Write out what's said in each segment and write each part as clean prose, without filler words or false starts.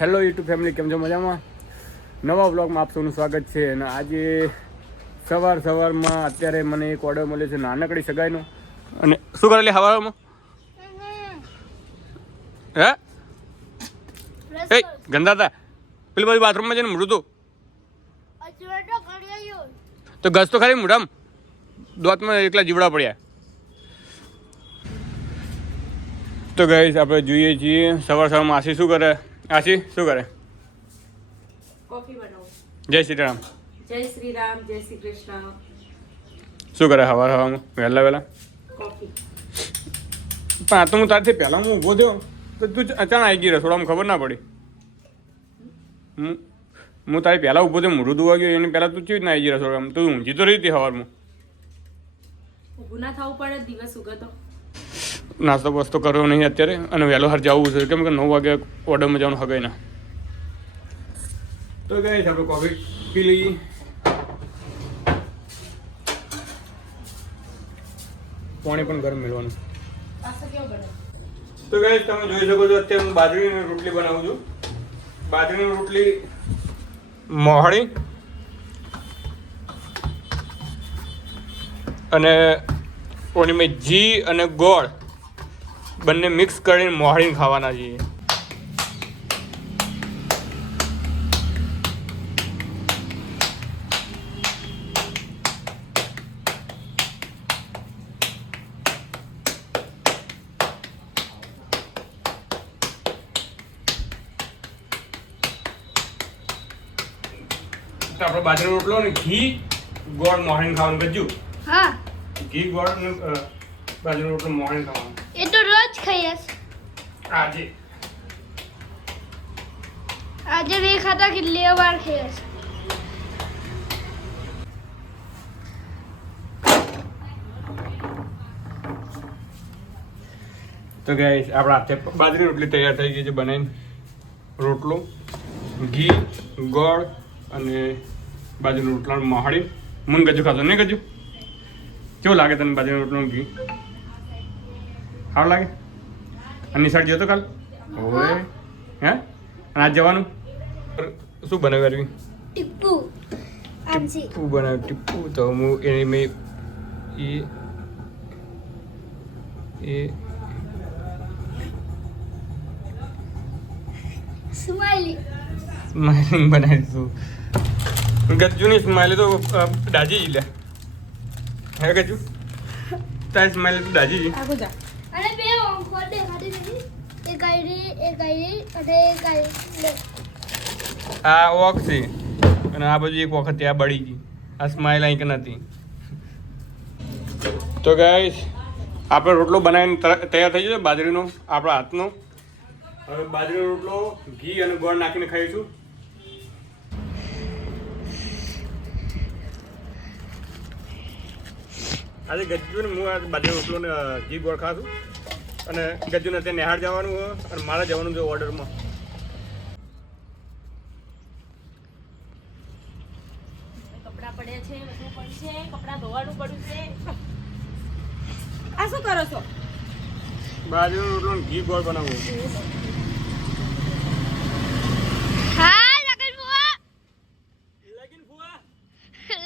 Hello YouTube family, કેમ છો? મજામાં? નવા વ્લોગમાં આપ સૌનું સ્વાગત છે. અને આજે સવારમાં અત્યારે મને એક ઓર્ડર મળ્યો છે નાનકડી સગાઈનો. અને શું કરે લે સવારમાં? હે એ ગંદા હતા પેલી બાજુ બાથરૂમમાં જઈને મૃતું તો ગસ તો ખાલી મોઢામાં દોતમાં એકલા જીવડા પડ્યા. તો ગાઈસ આપણે જોઈએ છીએ સવારમાં આશી શું કરે. આશી શું કરે? કોફી બનાવું. જય શ્રી રામ. જય શ્રી રામ, જય શ્રી કૃષ્ણ. શું કરે સવારમાં વહેલા કોફી. પણ આ તો હું તારથી પહેલાં હું ઊભો થયો તો તું અચાનક આવી ગઈ રસોડામાં, ખબર ના પડી. હું તારી પહેલાં ઊભો થયો મોઢું ધોવા ગયો એની પહેલાં તું કેવી રીતના આવી ગઈ રસોડામાં? તું ઊંઘી તો રહી હતી સવારમાં. ઊભું ના થવું પડે દિવસ ઉગતો. નાસ્તો બસ્તો કર્યો નહીં અત્યારે અને વહેલો હાર જવું છે કેમ કે 9 વાગે ઓર્ડરમાં જવાનું હગાઈ ના. તો ગાઈસ આપણે કોફી પી લઈએ. પાણી પણ ગરમ મેળવાનું. તો ગાઈસ તમે જોઈ શકો છો અત્યારે હું બાજરીની રોટલી બનાવું છું. બાજરીની રોટલી મોહળી અને ઓની મેં ઘી અને ગોળ બંને મિક્સ કરીને મોહળીને ખાવાના છીએ. તો આપણે બાજરીનો રોટલો ને ઘી ગોળ મોહળીને ખાવાનું ગજ્જુ. હા, ઘી ગોળ અને બાજરીનો રોટલો મોહળીને ખાવાનું. એ તો રોજ ખાઈએ. આજે આજે નહીં ખાતા, કેટલી વાર ખાઈએ. તો ગાઈસ આપણા હાથે બાજરી રોટલી તૈયાર થઈ ગઈ છે બનાવીને. રોટલો ઘી ગોળ અને બાજરીનો રોટલાનું મોહળી. મને ગજુ ખાતો નહીં? ગજુ કેવું લાગે તને બાજરીનો રોટલાનું ઘી? સારું લાગે? અને નિશાળ ગયો તો કાલ? ઓય હે? અને આજ જવાનું શું બનાવ્યું? ટીપુ આંસી ટીપુ બનાવ્યું. ટીપુ તો હું એની મેં એ સ્માઈલી સ્માઇલિંગ બનાવી દીધું. ગજ્જુની સ્માઇલી તો દાજી લે. હે ગજ્જુ તારી સ્માઇલી તો દાજી. આગો જા. અને બે ઓંખો દેખાતી નથી. એક આઈડી અને એક આઈડી. આ ઓક છે અને આ બાજુ એક વખત ત્યાં બળી ગઈ. આ સ્માઇલ અહીં કે નથી. તો ગાઈસ આપણે રોટલો બનાવીને તૈયાર થઈ જશે બાજરીનો આપણા હાથનો. હવે બાજરીનો રોટલો ઘી અને ગોળ નાખીને ખાઈશું. આજે ગજ્જુને હું આ બાજરીનો રોટલો ને ઘી ગોળ ખાશું અને ગજ્જુને ત્યાં નિહાળ જવાનું હોય અને મારે જવાનું છે ઓર્ડરમાં. કપડાં પડ્યા છે, બધું પડશે, કપડાં ધોવાનું પડ્યું છે. આ શું કરો છો? બાજરીનો રોટલો ને ઘી ગોળ બનાવવું. હા, લગન ફુવા. લગીન ફુવા.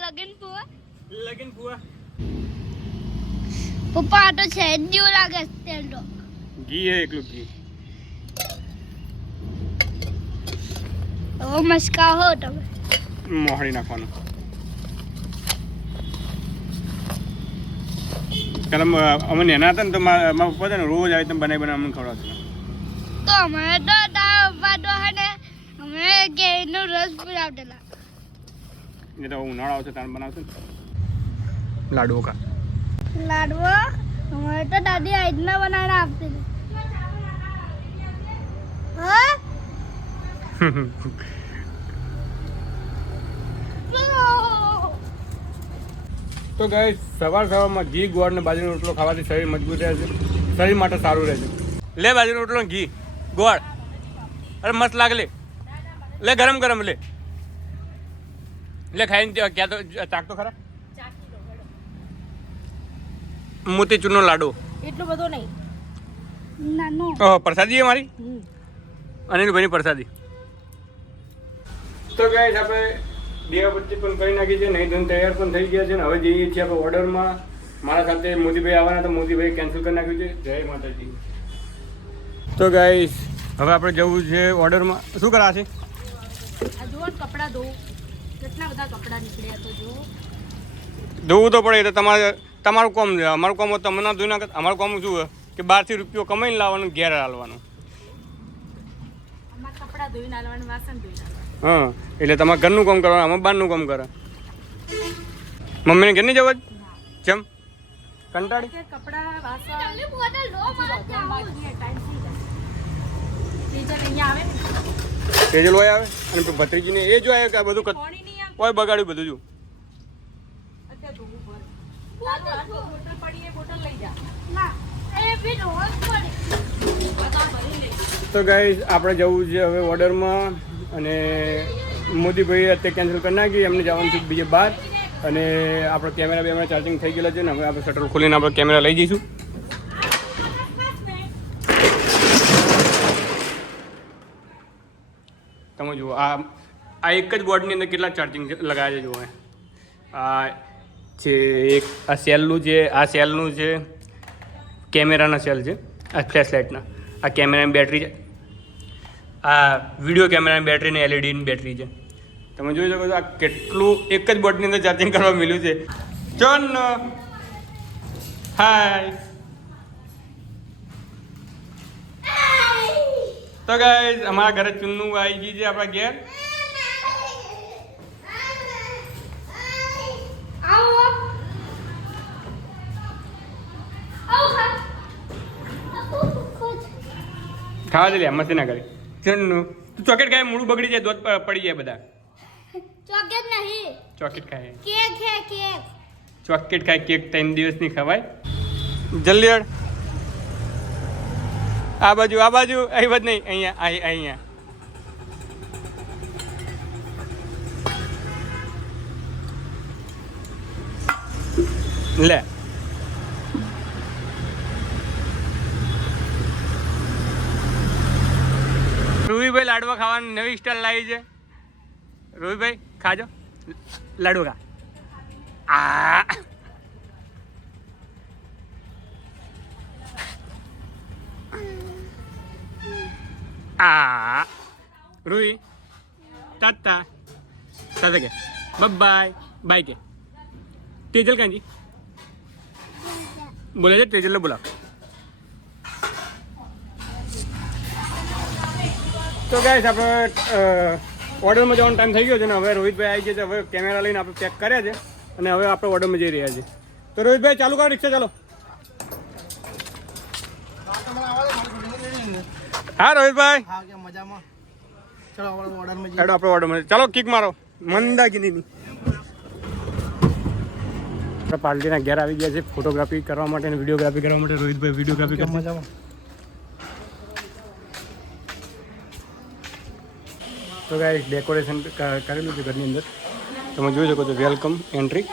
લગન ફુવા. લગીન ફુવા. પપ્પા આ તો છે જ જેવું લાગે છે તેલ તો. ઘી હે એકલું ઘી. ઓ મસ્કા હો તમે. મોહળી નાખવાનું. પેલા અમે નેના હતા ને તો મારા પપ્પા છે ને રોજ આવી તમે બનાવી અમને ખવડાવતા. તો અમે તો તારા પપ્પા તો હે ને અમે કેરીનો રસ પીવડાવતા. એ તો ઉનાળો આવશે તાણ બનાવશે ને લાડુ કા લાડવા અમારે તો દાદી આઈડના બનાવીને આપતી હતી. હા તો ગાઈસ સવારમાં ઘી ગોળ ને બાજરીનો રોટલો ખાવાથી શરીર મજબૂત રહે છે. શરીર માટે સારું રહે છે. લે બાજરીનો રોટલો ને ઘી ગોળ. અરે મસ્ત લાગે. લે ગરમ ગરમ લે ખાઈને ક્યાં તો ચાક તો ખરા. મોતીચૂરનો લાડુ એટલું બધું નહીં. નાનો ઓહ પ્રસાદી મારી અનિલભાઈની પ્રસાદી. તો ગાઈસ આપણે દિયાબત્તી પણ કરી નાખી છે, નહીં ધોઈને તૈયાર પણ થઈ ગયા છે ને હવે જઈએ છીએ આપણે ઓર્ડરમાં. મારા સાથે મોદીભાઈ આવવાના તો મોદીભાઈ કેન્સલ કરી નાખ્યું છે. જય માતાજી. તો ગાઈસ હવે આપણે જવું છે ઓર્ડરમાં. શું કરાશે? આ જુઓ ને કપડાં ધોવું, કેટલા બધા કપડાં નીકળ્યા તો જુઓ. ધોવું તો પડે. તો તમારું કામ છે. અમારું કામ તમે ના ધોઈ નાખે. અમારું કામ શું હોય કે બહારથી રૂપિયો કમાઈને લાવવાનું, ઘેર હાલવાનું. અમારે કપડાં ધોઈને આલવાનું, વાસણ ધોઈને આલવાનું. હા, એટલે તમારે ઘરનું કામ કરવાનું, અમે બહારનું કામ કરે. મમ્મીને ઘેર નહીં જવા જ? જેમ કંટાળી કે કપડાં વાસણ બોટલ લો મારે બાકી ટાઈમ થઈ જાય. તેજલ અહીંયા આવે ને તેજલ હોય આવે અને ભત્રીજીને એ જો આવે કે આ બધું પાણી નહીં આવે હોય બગાડ્યું બધું જો. અત્યારે ધોવું પડે. બોટલ પડી એ બોટલ લઈ જા. ના એ બી રોજ પડે. બધા ભરી લઈ. તો ગાઈસ આપણે જવું છે હવે ઓર્ડરમાં અને મોદીભાઈ અત્યારે કેન્સલ કરી નાખી. એમને જવાનું છે બીજે બહાર અને આપણો કેમેરા ચાર્જિંગ થઈ ગયેલા છે ને હવે આપણે શટર ખોલીને આપણે કેમેરા લઈ જઈશું. તમે જુઓ આ એક જ બોર્ડની અંદર કેટલા ચાર્જિંગ લગાવ્યા છે જુઓ. આ છે એક આ સેલનું છે, આ સેલનું છે, કેમેરાના સેલ છે, આ ફ્લેશ લાઇટના, આ કેમેરાની બેટરી છે, આ વિડીયો કેમેરાની બેટરી ને એલઈડીની બેટરી છે. તમે જોઈ શકો છો આ કેટલું એક જ બોર્ડની અંદર ચાર્જિંગ કરવા મળ્યું છે. ચોન હાય. તો ગાઈસ અમારા ઘરે ચુન્નુ આવી ગઈ છે આપણા ઘેર. આવો આવો ખાવા દે લે, મસ્તી ના કરી. ચુન્નુ તું ચોકેટ ખાય મોડું બગડી જાય, દોત પડી જાય બધા. ચોકેટ નહીં, ચોકેટ ખાય, કેક હે કેક. ચોકેટ ખાય, કેક 3 દિવસ ની ખવાય. જલ્દી હળ. આ બાજુ અહીં બધ નહીં, અહીંયા અહીંયા. લે રૂહીભાઈ લાડવા ખાવાની નવી સ્ટાઇલ લાવી છે. રૂહીભાઈ ખાજો લાડવા ખા. રૂહી તાતા તાતા કે બાય કે તેજલ કાંજી બોલે છે. તેજલને બોલાવ. તો ગાઈસ આપણે ઓર્ડરમાં જવાનો ટાઈમ થઈ ગયો છે ને હવે રોહિતભાઈ આવી ગયા છે. હવે કેમેરા લઈને આપણે પેક કર્યા છે અને હવે આપણે ઓર્ડરમાં જઈ રહ્યા છીએ. તો રોહિતભાઈ ચાલુ કરો રિક્ષા, ચાલો. હા રોહિતભાઈ, હા કે મજામાં. ચલો આપણે ઓર્ડરમાં જઈએ. હેડો આપણે ઓર્ડરમાં ચાલો. કિક મારો મંદાકિનીની. આપણે પાર્ટીના ઘેર આવી ગયા છે ફોટોગ્રાફી કરવા માટે અને વિડીયોગ્રાફી કરવા માટે. રોહિતભાઈ વિડીયોગ્રાફી કરવા મજામાં. તો ગાઈસ ડેકોરેશન કરેલું છે ઘરની અંદર. તમે જોઈ શકો છો વેલકમ એન્ટ્રી.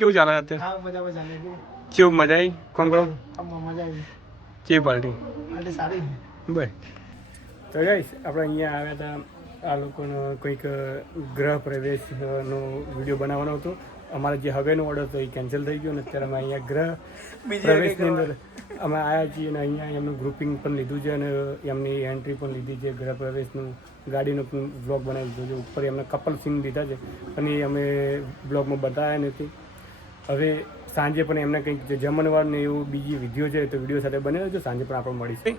કેવું ચાલે અત્યારે? હા મજા ચાલે છે. કેવું મજા આવી? કોણ કરો? આમાં મજા આવી. કે પાર્ટી આટલી સારી. બસ તો ગાઈસ આપણે અહીંયા આવ્યા હતા આ લોકોનો કોઈક ગૃહ પ્રવેશનો વિડીયો બનાવવાનો હતો. અમારે જે હવેનો ઓર્ડર હતો એ કેન્સલ થઈ ગયો અને અત્યારે અમે અહીંયા ગૃહ પ્રવેશની અંદર અમે આવ્યા છીએ અને અહીંયા એમનું ગ્રુપિંગ પણ લીધું છે અને એમની એન્ટ્રી પણ લીધી છે. ગૃહ પ્રવેશનું ગાડીનો પણ બ્લોગ બનાવી દીધો છે. ઉપર એમના કપલ સીન લીધા છે પણ એ અમે બ્લોગમાં બતાવ્યા નથી. હવે સાંજે પણ એમને કંઈક જમણવાર ને એવું બીજી વિડીયો છે તો વિડીયો સાથે બને રહેજો. સાંજે પણ આપણે મળીશું.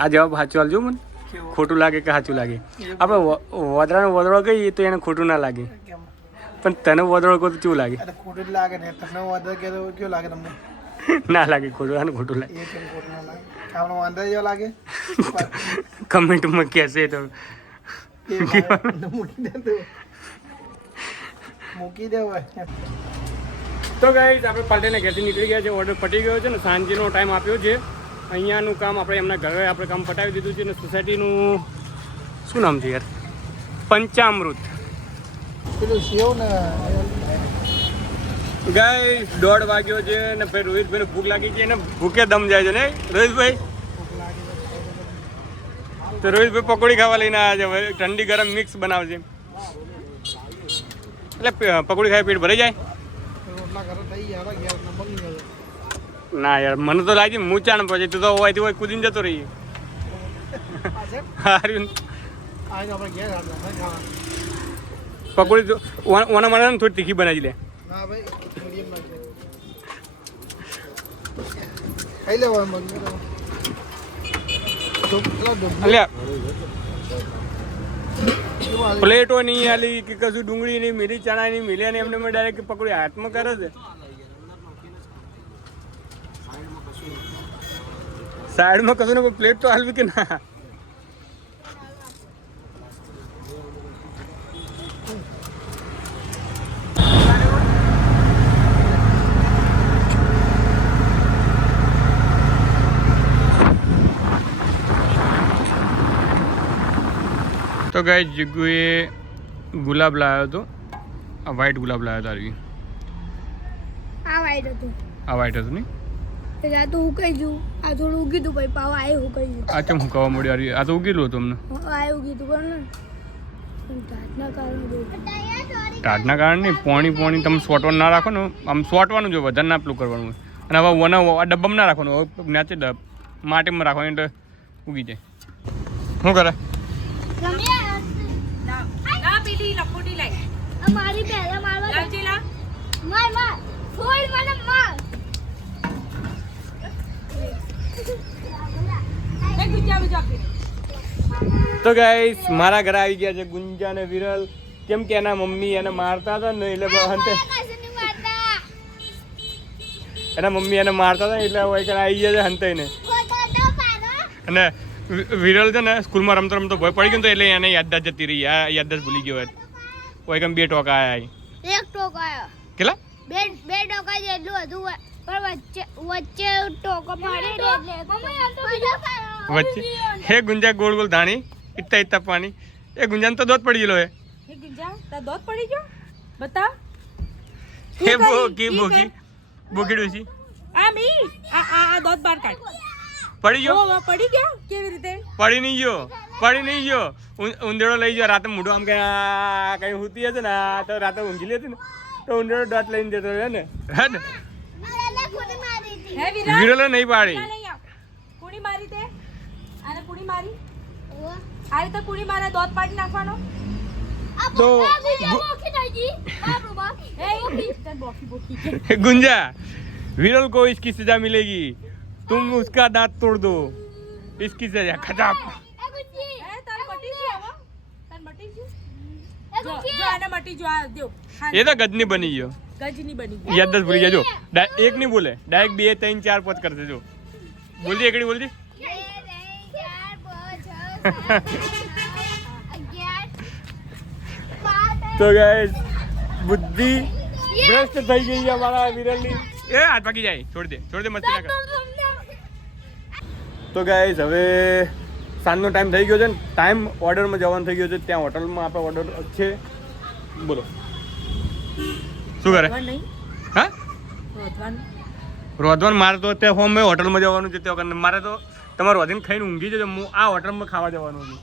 આ જવાબ સાચું હાલજો મને. ખોટું લાગે કે સાચું લાગે? આપણે વદરાનો વદરો કહીએ તો એને ખોટું ના લાગે પણ તને વદરો કહો તો કેવું લાગે? ખોટું જ લાગે ને તમને વાંધો કે કેવું લાગે તમને? ના લાગે ખોટું. આને ખોટું લાગે. એ કેમ ખોટું ના લાગે? આપણને વાંધો જેવો લાગે? કમેન્ટમાં કહેશે તો મૂકી દેવાય. તો ગાઈસ આપણે પાલટીને ઘરેથી નીકળી ગયા છે. ઓર્ડર પટી ગયો છે ને સાંજનો ટાઈમ આપ્યો છે. અહીંયાનું કામ આપણે એમના ઘરે આપણે કામ પટાવી દીધું છે અને સોસાયટીનું શું નામ છે યાર? પંચામૃત. પેલું સેવ ને ગાઈસ 1:30 વાગ્યો છે ને ભાઈ રોહિતભાઈને ભૂખ લાગી છે અને ભૂખે દમ જાય છે ને રોહિતભાઈ? તો રોહિતભાઈ પકોડી ખાવા લઈને આવ્યા છે. ઠંડી ગરમ મિક્સ બનાવશે એટલે પકોડી ખાઈ પેટ ભરાઈ જાય. રોટલા ઘરે થઈ ગયા ગયા નંબર નહીં ગયો. ના યાર મને તો લાગી હું ચાણ પછી તું તો હોયથી હોય કૂદીને જતો રહી. હાર્યું આજે આપણે ઘેર ખાવા. પકોડી તો ઓના મને થોડી તીખી બનાવી લે. હા ભાઈ મીડિયમ નાખે. ખાઈ લેવા મન અલ્યા પ્લેટો નહીં આલી કે કશું ડુંગળી નહીં મીઠી ચણા નહીં મિલ્યા ને એમને મેં ડાયરેક્ટ પકોડી હાથમાં કરે છે. સાઈડમાં કશું ને પ્લેટ તો હાલવી કે ના? તો ગાઈસ જીગુએ ગુલાબ લાવ્યો હતો. આ વ્હાઈટ ગુલાબ લાવ્યો હતો. આ વાઈટ હતું. આ વ્હાઈટ હતું નહીં? એટલે આ તો ઉકાઈ ગયું. આ થોડું ઉગી હતું પછી પાવ આ ઉકાઈ ગયું. આ કેમ હુકાવા મળ્યું? આ તો ઉગેલું હતું અમને. આ ઉગી હતું પણ ટાટના કારણે ટાટના કારણે નહીં પોણી તમે સોટવાનું ના રાખો ને. આમ સોટવાનું જો વધારે ના પેલું કરવાનું. અને હવે આ ડબ્બામાં ના રાખવાનું. હવે નાચે માટીમાં રાખવાનું એટલે ઉગી જાય. શું કરે? ના પેલી લખોટી લાઈ મારી પહેલા મારવા લાવજે લા માર ફોડ મને માર. એ ગુંજા ગુંજા તો ગાઈસ મારા ઘરે આવી ગયા છે ગુંજા ને વિરલ. કેમ કે એના મમ્મી એને મારતા હતા ને એટલે એના મમ્મી એને મારતા હતા એટલે આવી ગયા છે હંતાઈને. અને વિરલ છે ને સ્કૂલમાં રમતો રમતો ભય પડી ગયો એટલે એને યાદદાસ્ત જતી રહી. આ યાદદાસ્ત ભૂલી ગયો. કોઈ કેમ 2 ટોકા આયા. એક ટોકો આયો. કેટલા? બે ટોકા જેટલું હતું પણ વચ્ચે ટોકો મારી દે એટલે વચ્ચે હે ગુંજા ગોળ ગોળ ધાણી ઇત્તા પાણી. એ ગુંજાને તો દોત પડી ગયેલો હે. એ ગુંજા તા દોત પડી ગયો બતા હે બોકી ડોસી આ મી આ દોત બાર કાઢ. પડી ગયો? ઓ પડી ગયો કેવી રીતે? પડી નહીં ગયો. ઉંદેડો લઈ ગયો. રાતે મોઢું આમ કઈ હુતી હશે ને તો રાતે ઊંઘી લેતી ને તો ઉંદેડો દાંત લઈને જતો રહે ને. હે ને હે વિરા વિરલે નહીં પાડી. કુણી મારી તે આને કુણી મારી આ રીતે કુણી મારે દોત પાડી નાખવાનો. તો गुंजा विरल को इसकी सजा मिलेगी. तुम उसका दांत तोड़ दो. इसकी सजा खजाप. ये तो गजनी बनी गयो. ગજની બની याद 10 भूल गया जो. एक नहीं बोले डायरेक्ट 2 3 4 5 करते जो. बोल दी एकड़ी बोल दी. तो गाइस बुद्धि भ्रष्ट થઈ ગઈ છે અમારા વિરલની. એ હાથ પાકી જાય. છોડ દે મસ્તી ના કર. તો ગાઈસ હવે સાંજનો ટાઈમ થઈ ગયો છે ને ટાઈમ ઓર્ડરમાં જવાનું થઈ ગયો છે. ત્યાં હોટલમાં આપણે ઓર્ડર છે. બોલો શું કરે રોધવાનું નહીં હા રોધવાનું રોધવાનું મારે તો અત્યારે હોમ મેં હોટલમાં જવાનું છે ત્યાં મારે તો તમારે રોધીને ખાઈને ઊંઘી જજો હું આ હોટલમાં ખાવા જવાનું છું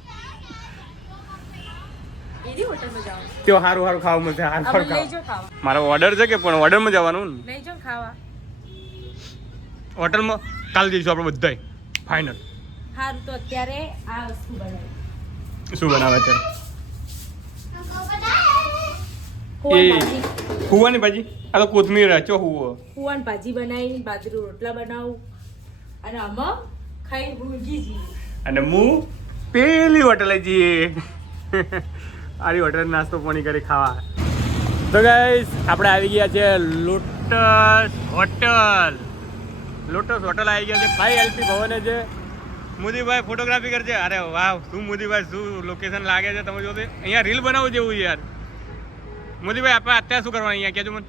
એની હોટલમાં જવાનું ત્યાં સારું સારું ખાવા મળશે સારું આપણે સારું લઈ ખાવા જાઓ ખાવા મારો ઓર્ડર છે કે પણ ઓર્ડરમાં જવાનું ને લઈ જાઓ ખાવા હોટલમાં કાલે જઈશું આપણે બધાય ફાઇનલ સારું તો અત્યારે આ વસ્તુ બનાવી શું બનાવે અત્યારે કુવાન એ ભાજી હુવાની ભાજી આ તો કોથમીર ચો હુવો કુવાન ભાજી બનાવી બાજરી રોટલા બનાવું અને આમાં ખાઈ ઊંઘી જઈએ અને હું પેલી હોટલે જઈએ આરી હોટલે નાસ્તો પાણી કરી ખાવા તો ગાઈસ આપણે આવી ગયા છે લોટસ હોટલ આવી ગયા છે 5 LP ભવને છે મોદીભાઈ ફોટોગ્રાફી કરજે અરે વાહ શું મોદીભાઈ શું લોકેશન લાગે છે તમે જો અહીંયા રીલ બનાવવું જેવું યાર મોદીભાઈ આપણે અત્યારે શું કરવાનું અહીંયા કહેજો મને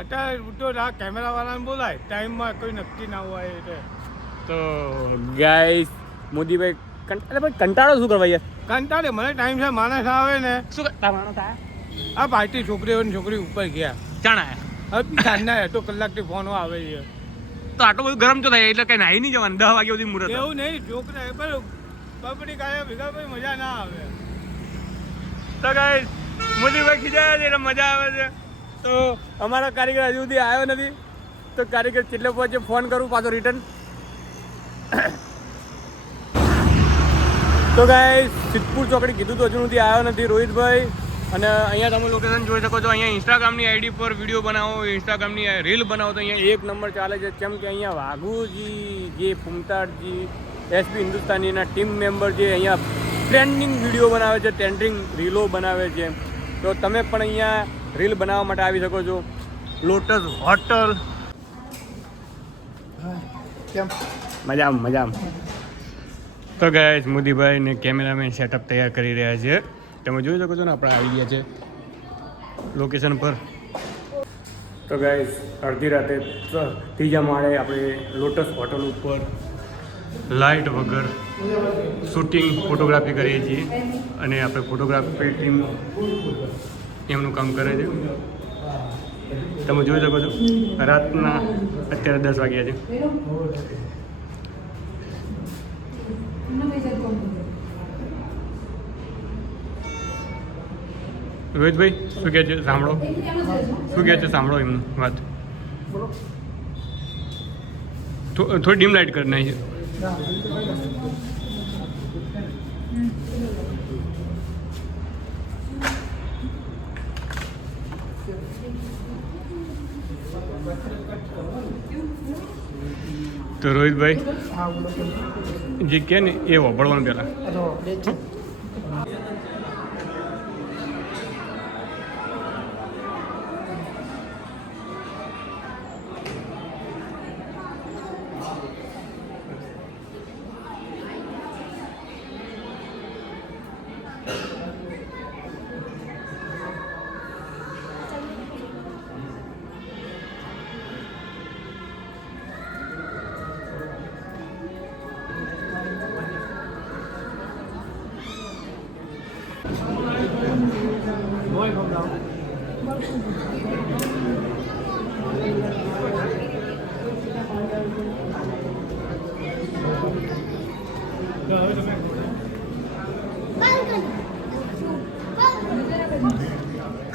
અત્યારે તો આ કેમેરાવાળાને બોલાય ટાઈમમાં કોઈ નક્કી ના હોય એટલે તો ગાઈસ મોદીભાઈ કંટાળો શું કરવા યાર કંટાળે મને ટાઈમ છે માણસ આવે ને શું કરતા માણસ આ આ પાર્ટી છોકરીઓ ને છોકરી ઉપર ગયા ચાણા હવે સાંજના તો કલાકથી ફોનો આવે છે તો આટલું બધું ગરમ તો થાય એટલે કઈ નાહી નહીં જવાનું 10 વાગ્યા સુધી મુહૂર્ત એવું નહીં છોકરા પણ પબ્લિક આવ્યા ભેગા પછી મજા ના આવે તો ગાઈસ મોદીભાઈ ખીજાયા છે એટલે મજા આવે છે તો અમારો કારીગર હજુ સુધી આવ્યો નથી તો કારીગર કેટલે પહોંચે ફોન કરું પાછો રિટર્ન તો ગાઈસ સિદ્ધપુર ચોકડી કીધું તો હજુ સુધી આવ્યો નથી રોહિતભાઈ અને અહીંયા તમે લોકેશન જોઈ શકો છો અહીંયા ઇન્સ્ટાગ્રામની આઈડી પર વિડીયો બનાવો ઇન્સ્ટાગ્રામની રીલ બનાવો તો અહીંયા 1 નંબર ચાલે છે કેમ કે અહીંયા વાઘુજી જે ફૂમતાડજી એસપી હિન્દુસ્તાનીના ટીમ મેમ્બર જે અહીંયા ટ્રેન્ડિંગ વિડીયો બનાવે છે ટ્રેન્ડિંગ રીલો બનાવે છે તો તમે પણ અહીંયા રીલ બનાવવા માટે આવી શકો છો લોટસ હોટલ કેમ મજામાં તો ગાઈસ મોદીભાઈ ને કેમેરામેન સેટઅપ તૈયાર કરી રહ્યા છે તમે જોઈ શકો છો ને આપણે આવી ગયા છે લોકેશન પર તો ગાઈસ અડધી રાતે ત્રીજા માળે આપણે લોટસ હોટલ ઉપર લાઇટ વગર શૂટિંગ ફોટોગ્રાફી કરીએ છીએ અને આપણે ફોટોગ્રાફી ટીમ એમનું કામ કરે છે તમે જોઈ શકો છો રાતના અત્યારે 10 વાગ્યા છે રોહિતભાઈ શું કહે છે સાંભળો શું કહે છે સાંભળો એમનું વાત થોડી ડીમ લાઇટ કરી નાખી તો રોહિતભાઈ જે કહે ને એ વાપરવાનું પહેલાં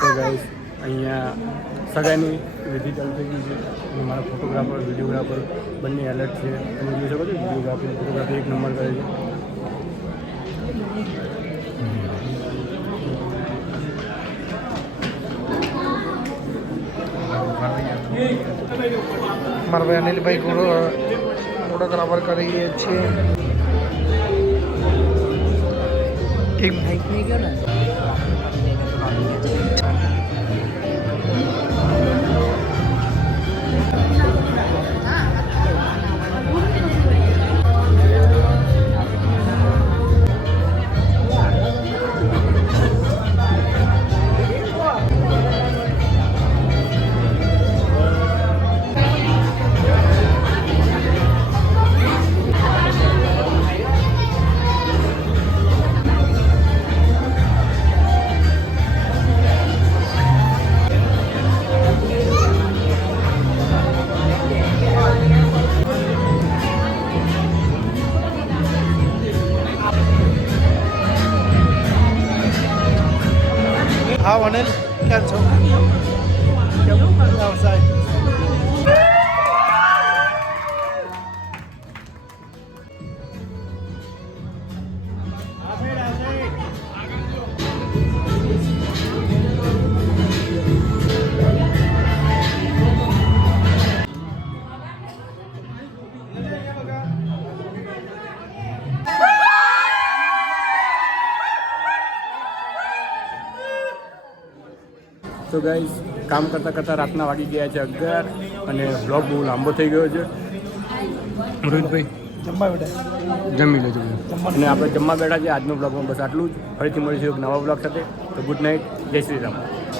તો ગાઈસ અહીંયા સગાઈની વિધિ ચાલુ થઈ ગઈ છે અને મારા ફોટોગ્રાફર વિડીયોગ્રાફર બંને એલર્ટ છે તમે જોઈ શકો છો વિડીયોગ્રાફી ફોટોગ્રાફી 1 નંબર કરે છે મારા ભાઈ અનિલભાઈ ફોટોગ્રાફર કરીએ છીએ ટીમ ગાઈસ કામ કરતાં કરતાં રાતના વાગી ગયા છે 11 અને બ્લોગ બહુ લાંબો થઈ ગયો છે. રોહિતભાઈ જમવા બેઠા જમી લેજો અને આપણે જમવા બેઠા છે. આજનો બ્લોગમાં બસ આટલું જ. ફરીથી મળીશું એક નવા બ્લોગ સાથે. તો ગુડ નાઇટ, જય શ્રી રામ.